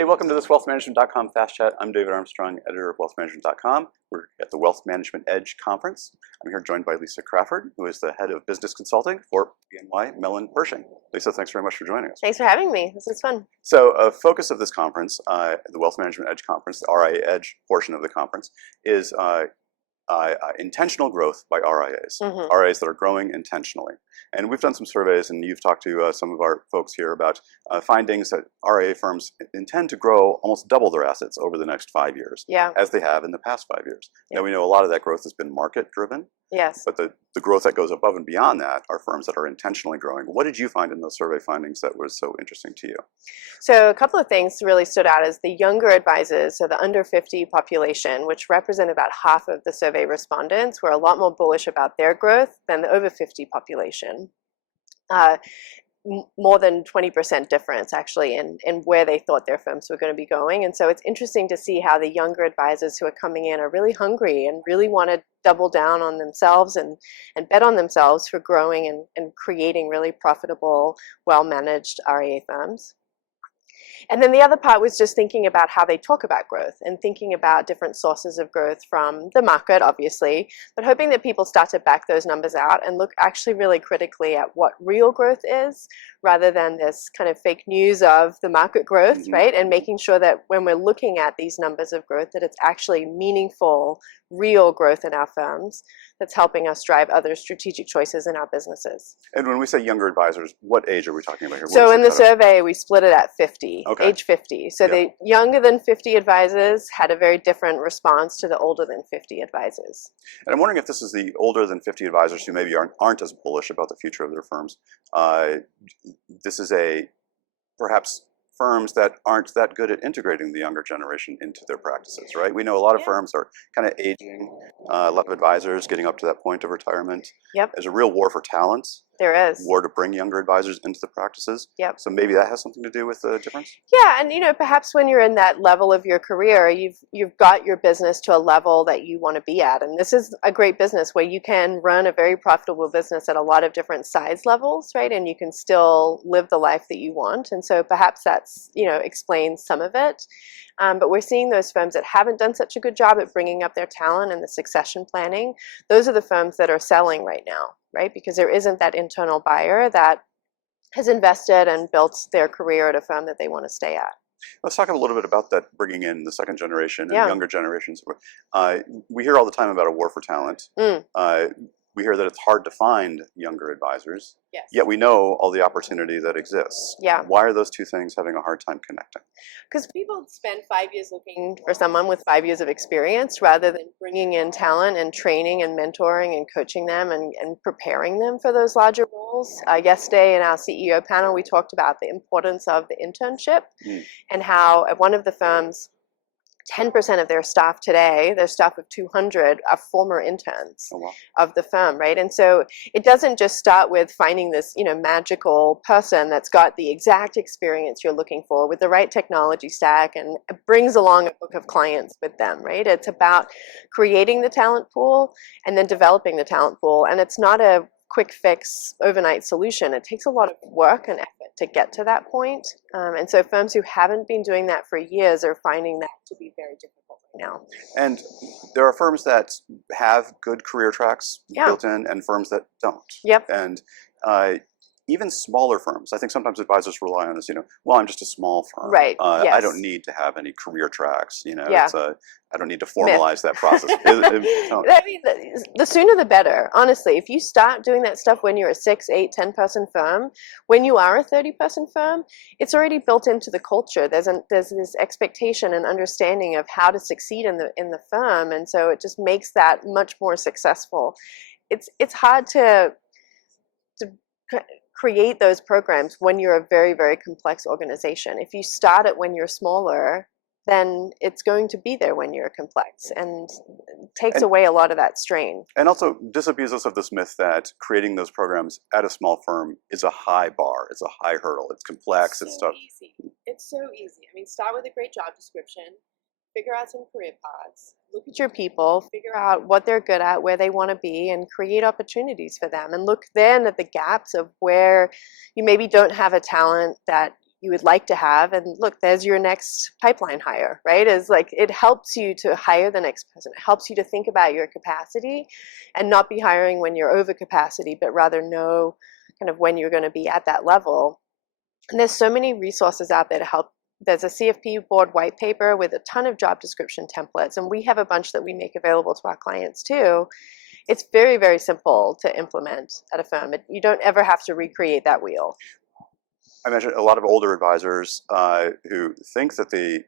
Hey, welcome to this wealthmanagement.com Fast Chat. I'm David Armstrong, editor of wealthmanagement.com. We're at the Wealth Management Edge Conference. I'm here joined by Lisa Crafford, who is the head of business consulting for BNY Mellon Pershing. Lisa, thanks very much for joining us. Thanks for having me. This is fun. So, a focus of this conference, the Wealth Management Edge Conference, the RIA Edge portion of the conference, is intentional growth by RIAs, RIAs that are growing intentionally. And we've done some surveys, and you've talked to some of our folks here about findings that RIA firms intend to grow almost double their assets over the next 5 years, as they have in the past 5 years. Now, we know a lot of that growth has been market-driven. Yes. But the growth that goes above and beyond that are firms that are intentionally growing. What did you find in those survey findings that was so interesting to you? So a couple of things really stood out as the younger advisors, so the under 50 population, which represent about half of the survey respondents, were a lot more bullish about their growth than the over 50 population. More than 20% difference actually in where they thought their firms were going to be going. And so it's interesting to see how the younger advisors who are coming in are really hungry and really want to double down on themselves and bet on themselves for growing and creating really profitable, well-managed RIA firms. And then the other part was just thinking about how they talk about growth and thinking about different sources of growth from the market, obviously, but hoping that people start to back those numbers out and look actually really critically at what real growth is rather than this kind of fake news of the market growth, right? And making sure that when we're looking at these numbers of growth, that it's actually meaningful, real growth in our firms that's helping us drive other strategic choices in our businesses. And when we say younger advisors, what age are we talking about here? So in the survey, we split it at 50, age 50. So the younger than 50 advisors had a very different response to the older than 50 advisors. And I'm wondering if this is the older than 50 advisors who maybe aren't as bullish about the future of their firms. This is perhaps firms that aren't that good at integrating the younger generation into their practices, right? We know a lot of firms are kind of aging, a lot of advisors getting up to that point of retirement. There's a real war for talent. There is. War to bring younger advisors into the practices. So maybe that has something to do with the difference? Yeah, and perhaps when you're in that level of your career, you've got your business to a level that you want to be at. And this is a great business where you can run a very profitable business at a lot of different size levels, right? And you can still live the life that you want. And so perhaps that's, explains some of it. But we're seeing those firms that haven't done such a good job at bringing up their talent and the succession planning. Those are the firms that are selling right now, right? Because there isn't that internal buyer that has invested and built their career at a firm that they want to stay at. Let's talk a little bit about that, bringing in the second generation and younger generations. We hear all the time about a war for talent. We hear that it's hard to find younger advisors, yet we know all the opportunity that exists. Why are those two things having a hard time connecting? Because people spend 5 years looking for someone with 5 years of experience rather than bringing in talent and training and mentoring and coaching them and preparing them for those larger roles. Yesterday in our CEO panel, we talked about the importance of the internship and how at one of the firms, 10% of their staff today, their staff of 200, are former interns of the firm, right? And so it doesn't just start with finding this, magical person that's got the exact experience you're looking for with the right technology stack and brings along a book of clients with them, right? It's about creating the talent pool and then developing the talent pool. And it's not a quick fix overnight solution. It takes a lot of work and effort to get to that point. And so firms who haven't been doing that for years are finding that to be very difficult right now. And there are firms that have good career tracks built in and firms that don't. And even smaller firms, I think sometimes advisors rely on this, well, I'm just a small firm. I don't need to have any career tracks, it's I don't need to formalize that process. I mean, the sooner the better, honestly. If you start doing that stuff when you're a 6, 8, 10-person firm, when you are a 30-person firm, it's already built into the culture. There's this expectation and understanding of how to succeed in the firm, and so it just makes that much more successful. It's hard to create those programs when you're a very, very complex organization. If you start it when you're smaller, then it's going to be there when you're complex and takes away a lot of that strain. And also disabuse us of this myth that creating those programs at a small firm is a high bar, it's a high hurdle, it's complex, it's tough. It's so easy. I mean, start with a great job description, figure out some career paths, look at your people, figure out what they're good at, where they want to be, and create opportunities for them. And look then at the gaps of where you maybe don't have a talent that you would like to have, and look, there's your next pipeline hire, right? Is like, it helps you to hire the next person. It helps you to think about your capacity and not be hiring when you're over capacity, but rather know kind of when you're going to be at that level. And there's so many resources out there to help. There's a CFP board white paper with a ton of job description templates, and we have a bunch that we make available to our clients too. It's very, very simple to implement at a firm. You don't ever have to recreate that wheel. I imagine a lot of older advisors who think that they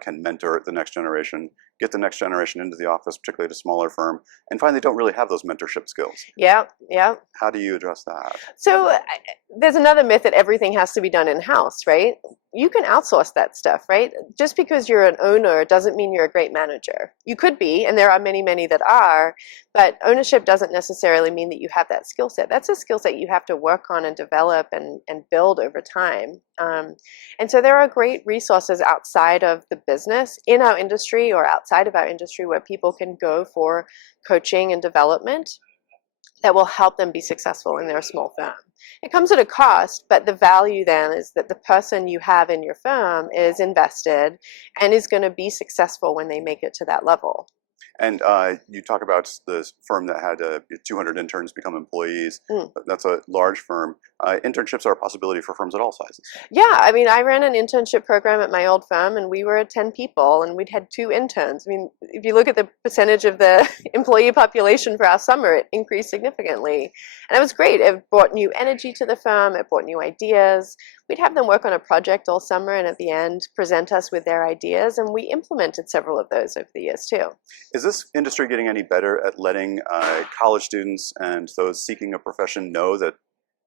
can mentor the next generation, get the next generation into the office, particularly at a smaller firm, and find they don't really have those mentorship skills. Yeah, yeah. How do you address that? So there's another myth that everything has to be done in-house, right? You can outsource that stuff, right? Just because you're an owner doesn't mean you're a great manager. You could be, and there are many, many that are, but ownership doesn't necessarily mean that you have that skill set. That's a skill set you have to work on and develop and build over time. And so there are great resources outside of the business, in our industry or outside of our industry, where people can go for coaching and development that will help them be successful in their small firm. It comes at a cost, but the value then is that the person you have in your firm is invested and is going to be successful when they make it to that level. And you talk about this firm that had 200 interns become employees. That's a large firm. Internships are a possibility for firms at all sizes. Yeah, I mean, I ran an internship program at my old firm, and we were 10 people, and we'd had 2 interns. I mean, if you look at the percentage of the employee population for our summer, it increased significantly. And it was great. It brought new energy to the firm. It brought new ideas. We'd have them work on a project all summer, and at the end, present us with their ideas, and we implemented several of those over the years, too. Is this industry getting any better at letting college students and those seeking a profession know that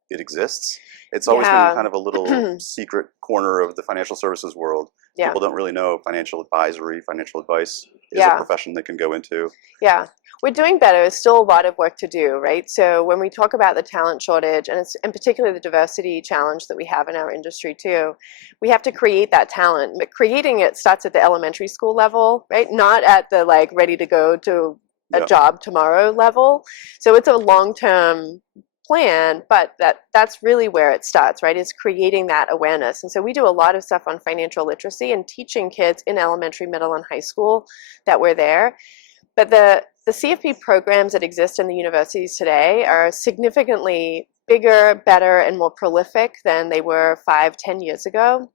it exists? It's always been kind of a little secret corner of the financial services world. Yeah. People don't really know financial advisory, financial advice is a profession they can go into. Yeah, we're doing better. There's still a lot of work to do, right? So when we talk about the talent shortage, and it's in particular the diversity challenge that we have in our industry too, we have to create that talent. But creating it starts at the elementary school level, right? Not at the like ready to go to a job tomorrow level. So it's a long-term plan, but that's really where it starts, right? Is creating that awareness. And so we do a lot of stuff on financial literacy and teaching kids in elementary, middle, and high school that we're there. But the CFP programs that exist in the universities today are significantly bigger, better, and more prolific than they were 5-10 years ago.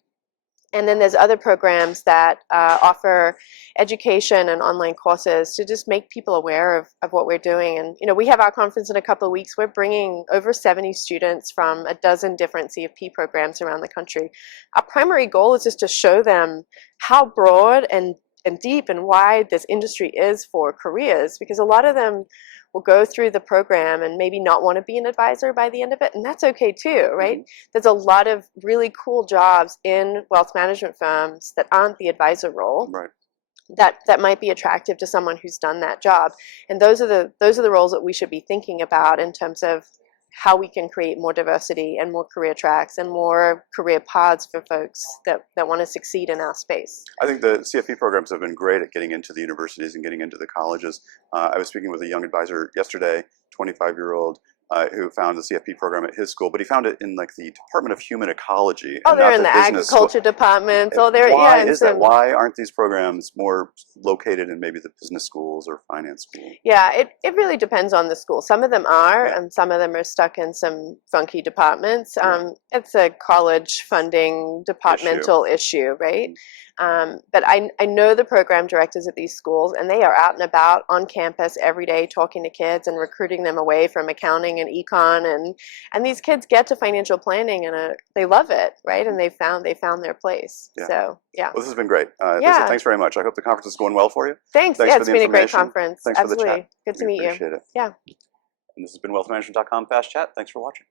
And then there's other programs that offer education and online courses to just make people aware of what we're doing. And, you know, we have our conference in a couple of weeks. We're bringing over 70 students from a dozen different CFP programs around the country. Our primary goal is just to show them how broad and deep and wide this industry is for careers, because a lot of them will go through the program and maybe not want to be an advisor by the end of it, and that's okay too, right? There's a lot of really cool jobs in wealth management firms that aren't the advisor role, right, that might be attractive to someone who's done that job. And those are the roles that we should be thinking about in terms of how we can create more diversity and more career tracks and more career paths for folks that want to succeed in our space. I think the CFP programs have been great at getting into the universities and getting into the colleges. I was speaking with a young advisor yesterday, 25-year-old, who found the CFP program at his school, but he found it in like the Department of Human Ecology. Oh, they're in the agriculture department. Oh, they're why is that? Why aren't these programs more located in maybe the business schools or finance schools? Yeah, it really depends on the school. Some of them are, and some of them are stuck in some funky departments. It's a college funding departmental issue, right? But I know the program directors at these schools, and they are out and about on campus every day talking to kids and recruiting them away from accounting and econ, and these kids get to financial planning and they love it, right? And they found their place. So yeah. Well, this has been great. Lisa, thanks very much. I hope the conference is going well for you. Thanks. Yeah, it's been a great conference. Thanks Absolutely. for the chat. Good to meet you. Appreciate it. Yeah. And this has been wealthmanagement.com Fast Chat. Thanks for watching.